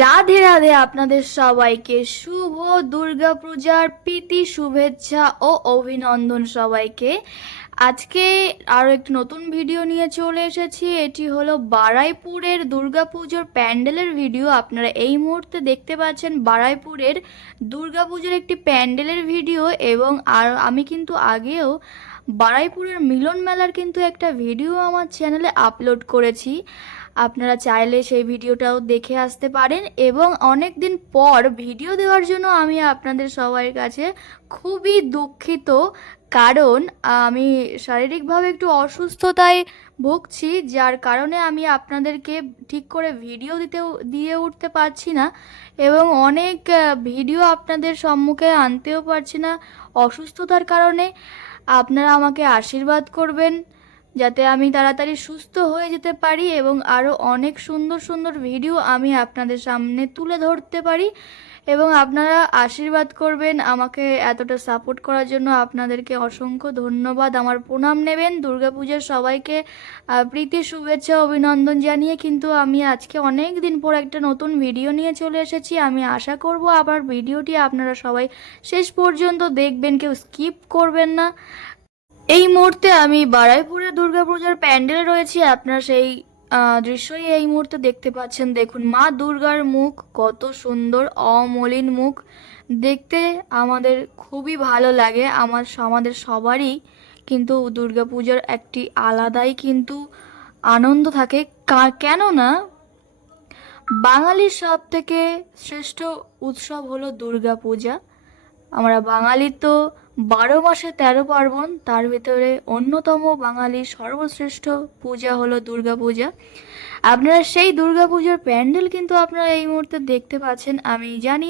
রাধে রাধে আপনাদের সবাইকে শুভ দুর্গাপূজার প্রীতি, শুভেচ্ছা ও অভিনন্দন সবাইকে। আজকে আরও একটি নতুন ভিডিও নিয়ে চলে এসেছি। এটি হলো বারাইপুরের দুর্গাপুজোর প্যান্ডেলের ভিডিও। আপনারা এই মুহূর্তে দেখতে পাচ্ছেন বারাইপুরের দুর্গাপুজোর একটি প্যান্ডেলের ভিডিও এবং আর আমি কিন্তু আগেও বারাইপুরের মিলন মেলার কিন্তু একটা ভিডিও আমার চ্যানেলে আপলোড করেছি। আপনারা চাইলে সেই ভিডিওটাও দেখে আসতে পারেন এবং অনেক দিন পর ভিডিও দেওয়ার জন্য আমি আপনাদের সবার কাছে খুবই দুঃখিত। কারণ আমি শারীরিকভাবে একটু অসুস্থতায় ভুগছি, যার কারণে আমি আপনাদেরকে ঠিক করে ভিডিও দিতে দিয়ে উঠতে পারছি না এবং অনেক ভিডিও আপনাদের সম্মুখে আনতেও পারছি না অসুস্থতার কারণে। আপনারা আমাকে আশীর্বাদ করবেন। যাতে আমি তাড়াতাড়ি সুস্থ হয়ে যেতে পারি এবং আরও অনেক সুন্দর সুন্দর ভিডিও আমি আপনাদের সামনে তুলে ধরতে পারি। এবং আপনারা আশীর্বাদ করবেন আমাকে এতটা সাপোর্ট করার জন্য। আপনাদেরকে অসংখ্য ধন্যবাদ। আমার প্রণাম নেবেন। দুর্গাপূজার সবাইকে প্রীতি, শুভেচ্ছা, অভিনন্দন জানিয়ে কিন্তু আমি আজকে অনেক দিন পর একটা নতুন ভিডিও নিয়ে চলে এসেছি। আমি আশা করব আবার ভিডিওটি আপনারা সবাই শেষ পর্যন্ত দেখবেন। কেউ স্কিপ করবেন না। এই মুহূর্তে আমি বারাইপুরে দুর্গাপূজার প্যান্ডেলে রয়েছি। আপনারা সেই দৃশ্যই এই মুহূর্তে দেখতে পাচ্ছেন। দেখুন, মা দুর্গার মুখ কত সুন্দর, অমলিন মুখ। দেখতে আমাদের খুবই ভালো লাগে। আমার, আমাদের সবারই কিন্তু দুর্গাপূজার একটি আলাদাই কিন্তু আনন্দ থাকে। কেননা বাঙালির সব থেকে শ্রেষ্ঠ উৎসব হলো দুর্গাপূজা। আমরা বাঙালি তো বারো মাসে তেরো পার্বণ, তার ভিতরে অন্যতম বাঙালির সর্বশ্রেষ্ঠ পূজা হলো দুর্গা পূজা আপনারা সেই দুর্গা পূজার প্যান্ডেল কিন্তু আপনারা এই মুহূর্তে দেখতে পাচ্ছেন। আমি জানি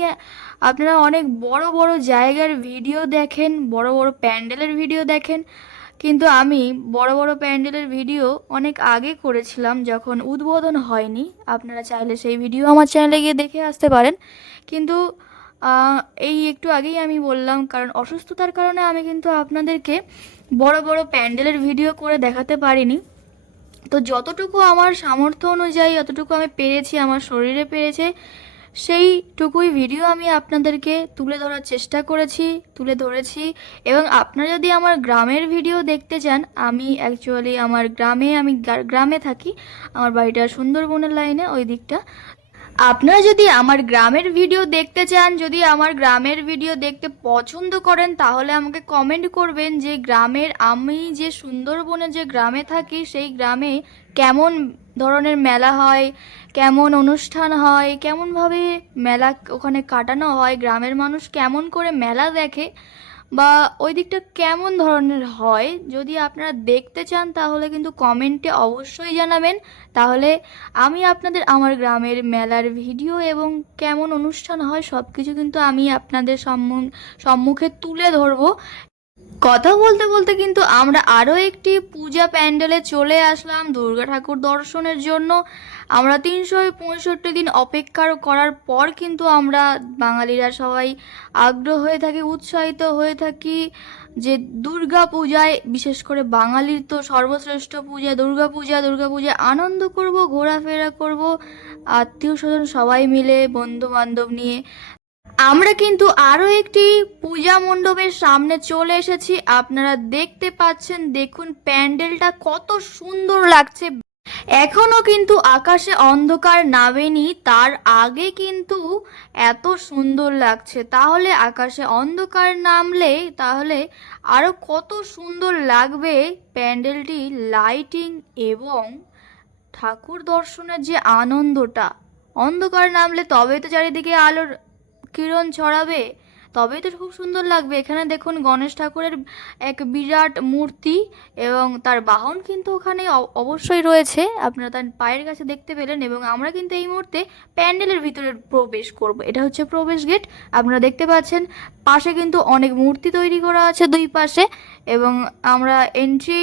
আপনারা অনেক বড় বড় জায়গার ভিডিও দেখেন, বড় বড় প্যান্ডেলের ভিডিও দেখেন, কিন্তু আমি বড় বড় প্যান্ডেলের ভিডিও অনেক আগে করেছিলাম, যখন উদ্বোধন হয়নি। আপনারা চাইলে সেই ভিডিও আমার চ্যানেলে গিয়ে দেখে আসতে পারেন। কিন্তু এই একটু আগেই আমি বললাম, কারণ অসুস্থতার কারণে আমি কিন্তু আপনাদেরকে বড় বড় প্যান্ডেলের ভিডিও করে দেখাতে পারিনি। তো যতটুকু আমার সামর্থ্য অনুযায়ী, যতটুকু আমি পেরেছি, আমার শরীরে পেরেছে, সেইটুকুই ভিডিও আমি আপনাদেরকে তুলে ধরার চেষ্টা করেছি, তুলে ধরেছি। এবং আপনারা যদি আমার গ্রামের ভিডিও দেখতে চান, আমি অ্যাকচুয়ালি আমার গ্রামে, আমি গ্রামে থাকি, আমার বাড়িটা সুন্দরবনের লাইনে ওই দিকটা। আপনারা যদি আমার গ্রামের ভিডিও দেখতে চান, যদি আমার গ্রামের ভিডিও দেখতে পছন্দ করেন, তাহলে আমাকে কমেন্ট করবেন যে গ্রামের আমি যে সুন্দরবনে যে গ্রামে থাকি, সেই গ্রামে কেমন ধরনের মেলা হয়, কেমন অনুষ্ঠান হয়, কেমনভাবে মেলা ওখানে কাটানো হয়, গ্রামের মানুষ কেমন করে মেলা দেখে বা ওই দিকটা কেমন ধরনের হয় যদি আপনারা দেখতে চান, তাহলে কিন্তু কমেন্টে অবশ্যই জানাবেন। তাহলে আমি আপনাদের, আমার গ্রামের মেলার ভিডিও এবং কেমন অনুষ্ঠান হয় সব কিছু কিন্তু আমি আপনাদের সম্মু- সম্মুখে তুলে ধরবো। কথা বলতে বলতে কিন্তু আমরা আরও একটি পূজা প্যান্ডেলে চলে আসলাম দুর্গা ঠাকুর দর্শনের জন্য। আমরা তিনশো পঁয়ষট্টি দিন অপেক্ষা করার পর কিন্তু আমরা বাঙালিরা সবাই আগ্রহ হয়ে থাকি, উৎসাহিত হয়ে থাকি যে দুর্গা পূজায়, বিশেষ করে বাঙালির তো সর্বশ্রেষ্ঠ পূজা, দুর্গা পূজা, দুর্গা পূজায় আনন্দ করব, ঘোরাফেরা করব। আত্মীয় স্বজন সবাই মিলে বন্ধু বান্ধব নিয়ে আমরা কিন্তু আরও একটি পূজা মণ্ডপের সামনে চলে এসেছি। আপনারা দেখতে পাচ্ছেন, দেখুন প্যান্ডেলটা কত সুন্দর লাগছে। এখনও কিন্তু আকাশে অন্ধকার নামেনি, তার আগে কিন্তু এত সুন্দর লাগছে। তাহলে আকাশে অন্ধকার নামলে তাহলে আরও কত সুন্দর লাগবে প্যান্ডেলটি, লাইটিং এবং ঠাকুর দর্শনের যে আনন্দটা। অন্ধকার নামলে তবেই তো চারিদিকে আলোর কিরণ ছড়াবে? তবেই তো খুব সুন্দর লাগবে। এখানে দেখুন গণেশ ঠাকুরের এক বিরাট মূর্তি এবং তার বাহন কিন্তু ওখানে অবশ্যই রয়েছে। আপনারা তার পায়ের কাছে দেখতে পেলেন এবং আমরা কিন্তু এই মুহূর্তে প্যান্ডেলের ভিতরে প্রবেশ করব। এটা হচ্ছে প্রবেশ গেট। আপনারা দেখতে পাচ্ছেন পাশে কিন্তু অনেক মূর্তি তৈরি করা আছে দুই পাশে এবং আমরা এন্ট্রি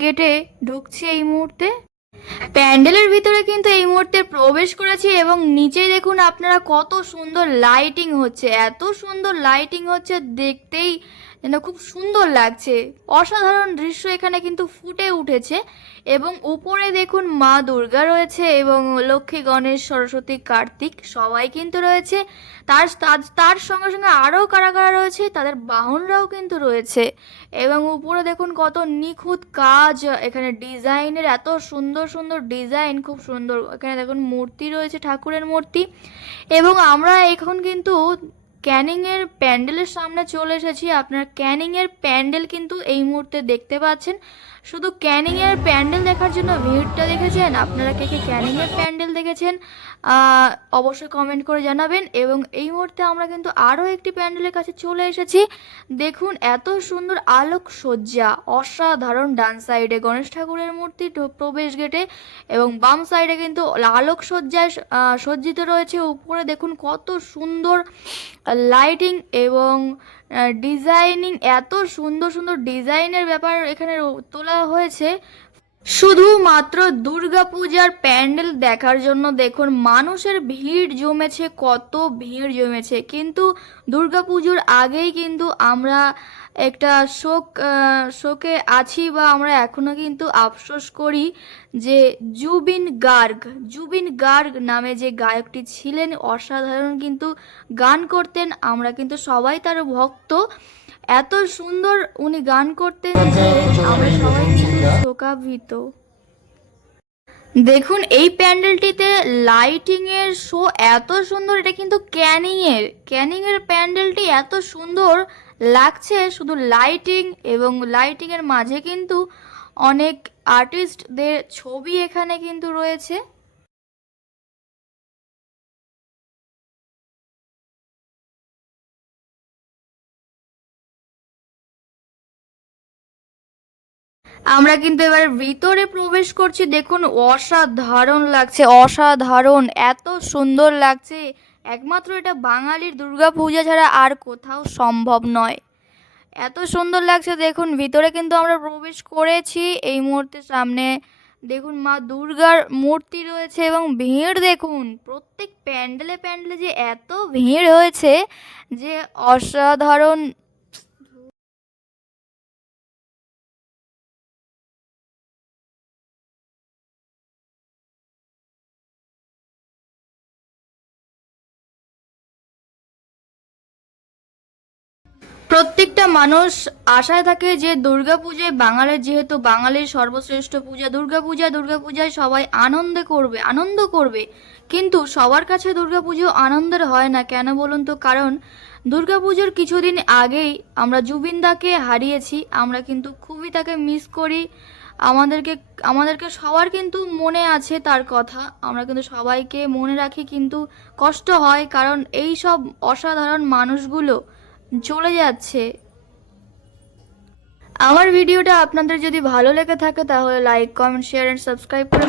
গেটে ঢুকছি এই মুহূর্তে। প্যান্ডেলের ভিতরে কিন্তু এই মুহূর্তে প্রবেশ করেছি এবং নিচে দেখুন আপনারা কত সুন্দর লাইটিং হচ্ছে। এত সুন্দর লাইটিং হচ্ছে দেখতেই যেন খুব সুন্দর লাগছে। অসাধারণ দৃশ্য এখানে কিন্তু ফুটে উঠেছে এবং উপরে দেখুন মা দুর্গা রয়েছে এবং লক্ষ্মী, গণেশ, সরস্বতী, কার্তিক সবাই কিন্তু রয়েছে। তার তার- সঙ্গে সঙ্গে আরও কারা কারা রয়েছে তাদের বাহনরাও কিন্তু রয়েছে। এবং উপরে দেখুন কত নিখুঁত কাজ, এখানে ডিজাইনের এত সুন্দর সুন্দর ডিজাইন, খুব সুন্দর। এখানে দেখুন মূর্তি রয়েছে ঠাকুরের মূর্তি। এবং আমরা এখন কিন্তু ক্যানিংয়ের প্যান্ডেলের সামনে চলে এসেছি। আপনার ক্যানিংয়ের প্যান্ডেল কিন্তু এই মুহূর্তে দেখতে পাচ্ছেন। শুধু ক্যানিংয়ের প্যান্ডেল দেখার জন্য ভিড়টা দেখেছেন? আপনারা কে কে ক্যানিংয়ের প্যান্ডেল দেখেছেন অবশ্যই কমেন্ট করে জানাবেন। এবং এই মুহূর্তে আমরা কিন্তু আরও একটি প্যান্ডেলের কাছে চলে এসেছি। দেখুন, এত সুন্দর আলোক সজ্জা অসাধারণ ডান সাইডে গণেশ ঠাকুরের মূর্তি প্রবেশ গেটে এবং বাম সাইডে কিন্তু আলোক সজ্জায় সজ্জিত রয়েছে। উপরে দেখুন কত সুন্দর লাইটিং এবং ডিজাইনিং এত সুন্দর সুন্দর ডিজাইনের ব্যাপার এখানে তোলা হয়েছে। শুধুমাত্র দুর্গাপূজার প্যান্ডেল দেখার জন্য দেখুন, মানুষের ভিড় জমেছে, কত ভিড় জমেছে। কিন্তু দুর্গাপুজোর আগেই কিন্তু আমরা একটা শোক শোকে আছি বা আমরা এখনও কিন্তু আফসোস করি যে জুবিন গার্গ জুবিন গার্গ নামে যে গায়কটি ছিলেন, অসাধারণ কিন্তু গান করতেন। আমরা কিন্তু সবাই তার ভক্ত। এত সুন্দর উনি গান করতেন যে আমরা সবাই শোকাভিত দেখুন, এই প্যান্ডেলটিতে লাইটিং এর শো এত সুন্দর, এটা কিন্তু ক্যানিং এর ক্যানিং এর প্যান্ডেলটি এত সুন্দর লাগছে, শুধু লাইটিং এবং লাইটিং এর মাঝে কিন্তু অনেক আর্টিস্টদের ছবি এখানে কিন্তু রয়েছে। আমরা কিন্তু এবার ভিতরে প্রবেশ করছি। দেখুন, অসাধারণ লাগছে, অসাধারণ, এত সুন্দর লাগছে। একমাত্র এটা বাঙালির দুর্গাপূজা ছাড়া আর কোথাও সম্ভব নয়। এত সুন্দর লাগছে, দেখুন, ভিতরে কিন্তু আমরা প্রবেশ করেছি। এই মুহূর্তে সামনে দেখুন, মা দুর্গার মূর্তি রয়েছে এবং ভিড় দেখুন, প্রত্যেক প্যান্ডেলে প্যান্ডেলে যে এত ভিড় হয়েছে যে অসাধারণ প্রত্যেকটা মানুষ আশায় থাকে যে দুর্গাপূজায় বাঙালির যেহেতু বাঙালির সর্বশ্রেষ্ঠ পূজা দুর্গাপূজা দুর্গাপূজায় সবাই আনন্দে করবে, আনন্দ করবে। কিন্তু সবার কাছে দুর্গাপুজো আনন্দের হয় না। কেন বলুন তো? কারণ দুর্গাপুজোর কিছুদিন আগেই আমরা জুবিনদাকে হারিয়েছি। আমরা কিন্তু খুবই তাকে মিস করি। আমাদেরকে আমাদেরকে সবার কিন্তু মনে আছে তার কথা। আমরা কিন্তু সবাইকে মনে রাখি, কিন্তু কষ্ট হয়। কারণ এই সব অসাধারণ মানুষগুলো চলে যাচ্ছে। আমার ভিডিওটা আপনাদের যদি ভালো লেগে থাকে তাহলে like comment share and subscribe করে